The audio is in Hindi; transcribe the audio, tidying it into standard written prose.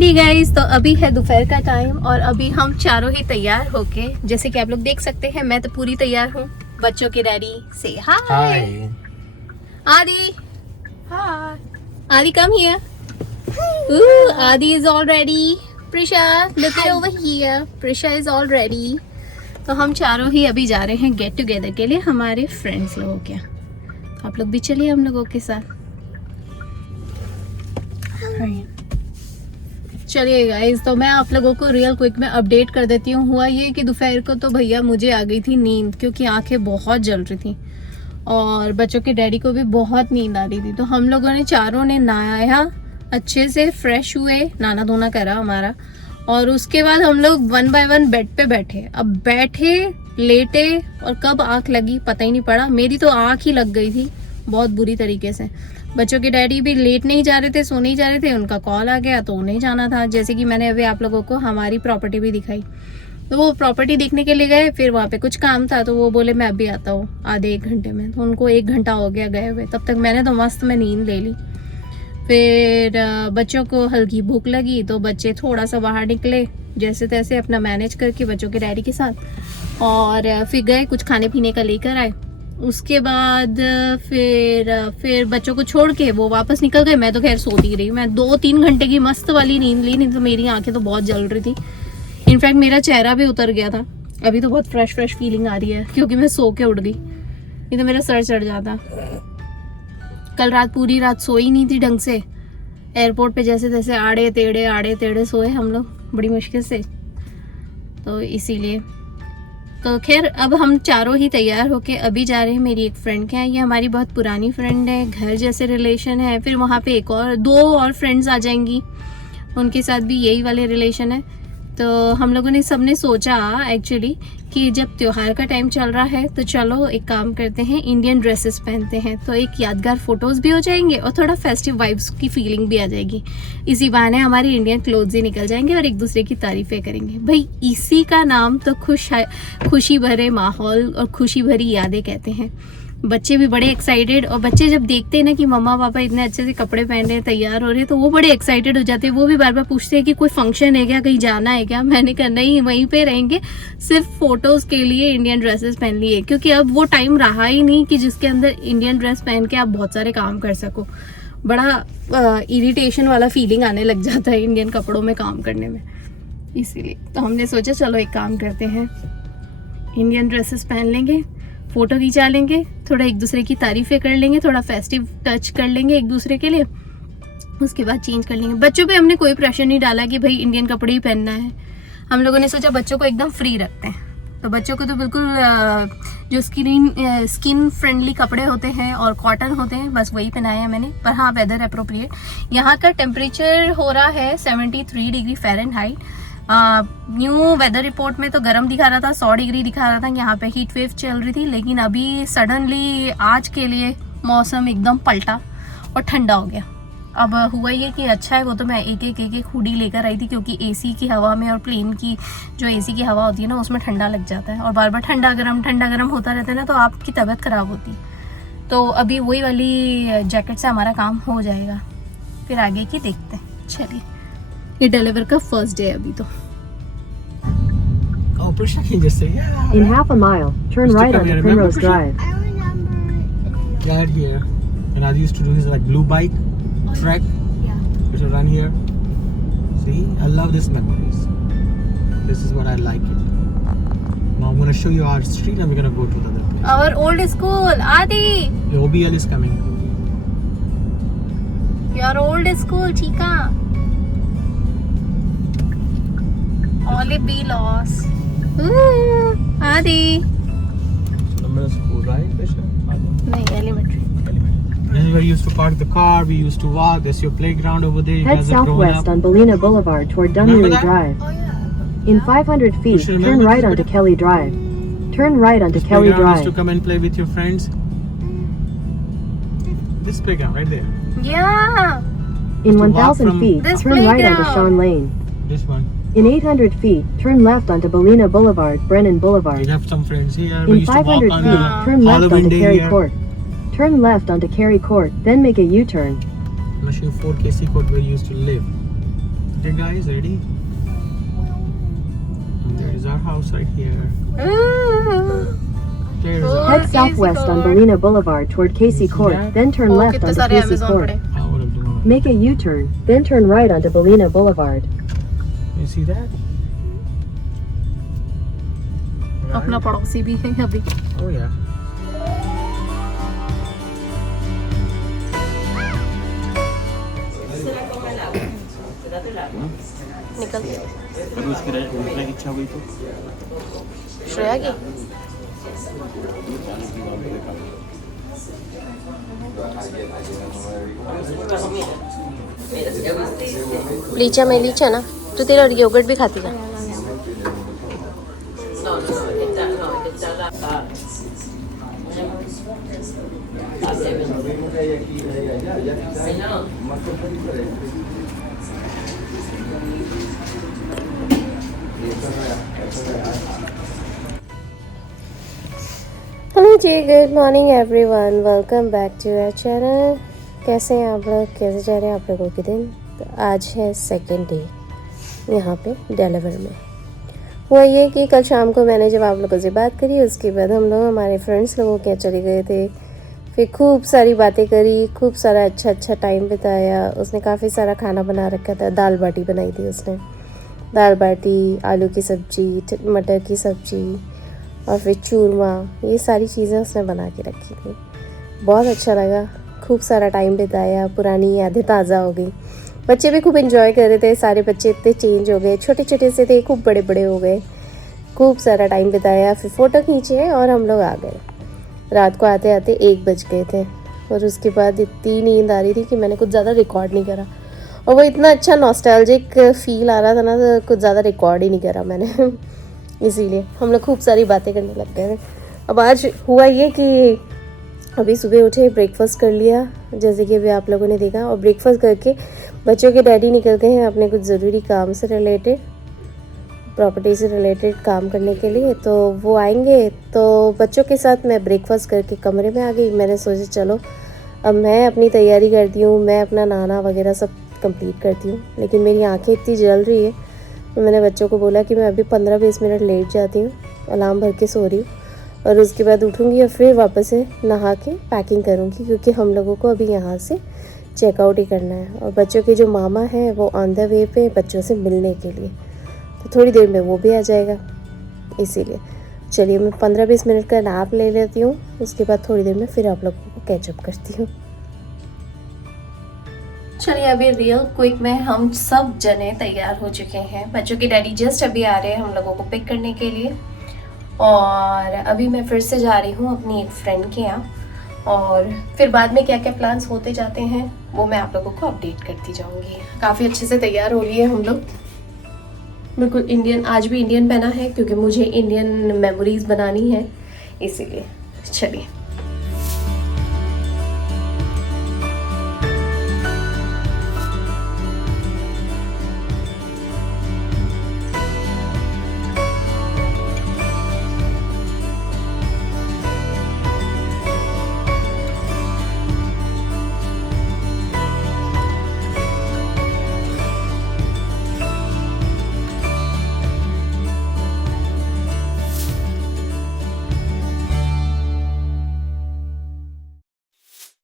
ऑलराइटी गाइज, तो अभी है दोपहर का टाइम और अभी हम चारों ही तैयार होके, जैसे कि आप लोग देख सकते हैं, मैं तो पूरी तैयार हूँ। बच्चों के डैडी से हाय। आदि, हाय आदि, कम हियर। आदि is all ready. Prisha, look it over here. Prisha is all ready. तो हम चारों ही अभी जा रहे हैं गेट टुगेदर के लिए हमारे फ्रेंड्स लोगों के। आप लोग भी चलिए हम लोगों के साथ। चलिए गाइस, तो मैं आप लोगों को रियल क्विक में अपडेट कर देती हूँ। हुआ ये कि दोपहर को तो भैया मुझे आ गई थी नींद, क्योंकि आंखें बहुत जल रही थी और बच्चों के डैडी को भी बहुत नींद आ रही थी। तो हम लोगों ने चारों ने नहाया, अच्छे से फ्रेश हुए, नाना धोना करा हमारा, और उसके बाद हम लोग 1 बाय 1 बेड पे बैठे। अब बैठे, लेटे और कब आंख लगी पता ही नहीं पड़ा। मेरी तो आंख ही लग गई थी बहुत बुरी तरीके से। बच्चों के डैडी भी लेट नहीं जा रहे थे, सो नहीं जा रहे थे, उनका कॉल आ गया तो उन्हें जाना था। जैसे कि मैंने अभी आप लोगों को हमारी प्रॉपर्टी भी दिखाई, तो वो प्रॉपर्टी देखने के लिए गए। फिर वहाँ पे कुछ काम था तो वो बोले मैं अभी आता हूँ आधे 1 घंटे में। तो उनको 1 घंटा हो गया गए हुए। तब तक मैंने तो मस्त में नींद ले ली। फिर बच्चों को हल्की भूख लगी तो बच्चे थोड़ा सा बाहर निकले, जैसे तैसे अपना मैनेज करके बच्चों के डैडी के साथ, और फिर गए कुछ खाने पीने का लेकर आए। उसके बाद फिर बच्चों को छोड़ के वो वापस निकल गए। मैं तो खैर सोती रही। मैं 2-3 घंटे की मस्त वाली नींद ली, नहीं तो मेरी आंखें तो बहुत जल रही थी। इनफैक्ट मेरा चेहरा भी उतर गया था। अभी तो बहुत फ्रेश फीलिंग आ रही है, क्योंकि मैं सो के उठ गई, नहीं तो मेरा सर चढ़ जाता। कल रात पूरी रात सोई नहीं थी ढंग से। एयरपोर्ट पे जैसे तैसे आड़े टेढ़े सोए हम लोग बड़ी मुश्किल से, तो इसीलिए। तो खैर अब हम चारों ही तैयार होके अभी जा रहे हैं मेरी एक फ्रेंड के यहाँ। ये हमारी बहुत पुरानी फ्रेंड है, घर जैसे रिलेशन है। फिर वहाँ पे 2 और फ्रेंड्स आ जाएंगी, उनके साथ भी यही वाले रिलेशन है। तो हम लोगों ने सबने सोचा एक्चुअली कि जब त्योहार का टाइम चल रहा है तो चलो एक काम करते हैं, इंडियन ड्रेसेस पहनते हैं, तो एक यादगार फोटोज़ भी हो जाएंगे और थोड़ा फेस्टिव वाइब्स की फीलिंग भी आ जाएगी। इसी बहाने हमारी इंडियन क्लोथ्स ही निकल जाएंगे और एक दूसरे की तारीफें करेंगे। भाई इसी का नाम तो खुशी भरे माहौल और खुशी भरी यादें कहते हैं। बच्चे भी बड़े एक्साइटेड, और बच्चे जब देखते हैं ना कि मम्मा पापा इतने अच्छे से कपड़े पहन रहे हैं, तैयार हो रहे हैं, तो वो बड़े एक्साइटेड हो जाते हैं। वो भी बार बार पूछते हैं कि कोई फंक्शन है क्या, कहीं जाना है क्या। मैंने कहा नहीं, वहीं पे रहेंगे, सिर्फ फोटोज के लिए इंडियन ड्रेसेस पहन लिए, क्योंकि अब वो टाइम रहा ही नहीं कि जिसके अंदर इंडियन ड्रेस पहन के आप बहुत सारे काम कर सको। बड़ा इरिटेशन वाला फीलिंग आने लग जाता है इंडियन कपड़ों में काम करने में। इसीलिए तो हमने सोचा चलो एक काम करते हैं, इंडियन ड्रेसेस पहन लेंगे, फोटो खिंचा लेंगे, थोड़ा एक दूसरे की तारीफें कर लेंगे, थोड़ा फेस्टिव टच कर लेंगे एक दूसरे के लिए, उसके बाद चेंज कर लेंगे। बच्चों पे हमने कोई प्रेशर नहीं डाला कि भाई इंडियन कपड़े ही पहनना है। हम लोगों ने सोचा बच्चों को एकदम फ्री रखते हैं। तो बच्चों को तो बिल्कुल जो स्किन फ्रेंडली कपड़े होते हैं और कॉटन होते हैं, बस वही पहनाए हैं मैंने। पर हाँ, वेदर अप्रोप्रिएट। यहाँ का टेम्परेचर हो रहा है 73 degree Fahrenheit. New weather report में तो गर्म दिखा रहा था, 100 डिग्री दिखा रहा था। यहाँ पे हीट वेव चल रही थी, लेकिन अभी सडनली आज के लिए मौसम एकदम पलटा और ठंडा हो गया। अब हुआ ये कि अच्छा है, वो तो मैं एक हुडी लेकर आई थी, क्योंकि एसी की हवा में और प्लेन की जो एसी की हवा होती है ना, उसमें ठंडा लग जाता है, और बार बार ठंडा गर्म होता रहता है ना, तो आपकी तबीयत खराब होती। तो अभी वही वाली जैकेट से हमारा काम हो जाएगा, फिर आगे की देखते हैं। चलिए, ये डिलीवर का फर्स्ट डे अभी तो। Oh, Prisha can just say, yeah. In half a mile, turn right onto Primrose Drive. I remember. Right here. And I used to do this like blue bike trek. Yeah. Used to run here. See, I love these memories. This is what I like it. Now I'm gonna show you our street and we're gonna go to the other place. Our old school, Adi. The OBL is coming. Your old school, Chica. Only be lost. आदि Number school, right, Prisha? नहीं, elementary. This is where you used to park the car. We used to walk. There's your playground over there. You Head guys have grown southwest up. on Ballina Boulevard toward Remember Dunleary that? Drive. Oh yeah. In 500 feet, Pusha, turn remember right this onto bit? Kelly Drive. Turn right onto This Kelly playground used to Drive. come and play with your friends. This playground right there. Yeah. In to walk 1,000 from feet, this turn right onto playground. Sean Lane. This one. In 800 feet, turn left onto Ballina Boulevard, Brennan We Boulevard. have some friends here. We In used to walk 500 on feet, turn left Halloween onto day Cary here. Court. Turn left onto Cary Court, then make a U-turn. I'm gonna show you 4KC Court where you used to live. Okay guys, ready? And there is our house right here. There is our... Head southwest on Bellina Boulevard toward Casey See Court, that? then turn ओ left कितने onto सारे Casey अमेज़न Court. पड़े। I would have done. Make a U-turn, then turn right onto Bellina Boulevard. You see that? अपना Right? पड़ोसी भी है अभी। Oh yeah. निकल अभी उसकी दूसरे की इच्छा हुई तो श्रेया की लीचा में लीचा ना तो तेरा योगर्ट भी खाती है हेलो जी, good morning everyone, welcome back to our channel. कैसे हैं आप लोग, कैसे जा रहे हैं आप लोगों के दिन। तो आज है सेकंड डे यहाँ पे डेलावेयर में। हुआ ये कि कल शाम को मैंने जब आप लोगों से बात करी, उसके बाद हम लोग हमारे फ्रेंड्स लोगों के यहाँ चले गए थे। फिर खूब सारी बातें करी, खूब सारा अच्छा टाइम बिताया। उसने काफ़ी सारा खाना बना रखा था, दाल बाटी बनाई थी उसने, दाल बाटी, आलू की सब्ज़ी, मटर की सब्ज़ी और फिर चूरमा, ये सारी चीज़ें उसने बना के रखी थी। बहुत अच्छा लगा, खूब सारा टाइम बिताया, पुरानी यादें ताज़ा हो गई। बच्चे भी खूब एंजॉय कर रहे थे, सारे बच्चे इतने चेंज हो गए, छोटे छोटे से थे खूब बड़े बड़े हो गए। खूब सारा टाइम बिताया, फिर फ़ोटो खींचे और हम लोग आ गए। रात को आते आते 1 बज गए थे और उसके बाद इतनी नींद आ रही थी कि मैंने कुछ ज़्यादा रिकॉर्ड नहीं करा। और वो इतना अच्छा नॉस्टैल्जिक फील आ रहा था ना, तो कुछ ज़्यादा रिकॉर्ड ही नहीं करा मैंने इसीलिए हम लोग खूब सारी बातें करने लग गए थे। अब आज हुआ ये कि अभी सुबह उठे, ब्रेकफास्ट कर लिया जैसे कि अभी आप लोगों ने देखा, और ब्रेकफास्ट करके बच्चों के डैडी निकल गए हैं अपने कुछ ज़रूरी काम से रिलेटेड, प्रॉपर्टी से रिलेटेड काम करने के लिए। तो वो आएंगे, तो बच्चों के साथ मैं ब्रेकफास्ट करके कमरे में आ गई। मैंने सोचा चलो अब मैं अपनी तैयारी करती हूँ, मैं अपना नहाना वगैरह सब कंप्लीट करती हूँ। लेकिन मेरी आँखें इतनी जल रही है, तो मैंने बच्चों को बोला कि मैं अभी 15-20 मिनट लेट जाती हूँ, अलार्म भर के सो रही हूँ, और उसके बाद उठूँगी और फिर वापस से नहा के पैकिंग करूँगी, क्योंकि हम लोगों को अभी यहाँ से चेकआउट ही करना है। और बच्चों के जो मामा हैं वो ऑन द वे पे बच्चों से मिलने के लिए, तो थोड़ी देर में वो भी आ जाएगा। इसीलिए चलिए मैं 15-20 मिनट का नैप ले लेती हूँ, उसके बाद थोड़ी देर में फिर आप लोगों को कैचअप करती हूँ। चलिए अभी रियल क्विक में हम सब जने तैयार हो चुके हैं। बच्चों के डैडी जस्ट अभी आ रहे हैं हम लोगों को पिक करने के लिए, और अभी मैं फिर से जा रही हूँ अपनी एक फ्रेंड के यहाँ, और फिर बाद में क्या क्या प्लान्स होते जाते हैं वो मैं आप लोगों को अपडेट करती जाऊँगी। काफ़ी अच्छे से तैयार हो लिए हम लोग, बिल्कुल इंडियन, आज भी इंडियन पहना है क्योंकि मुझे इंडियन मेमोरीज बनानी है, इसीलिए। चलिए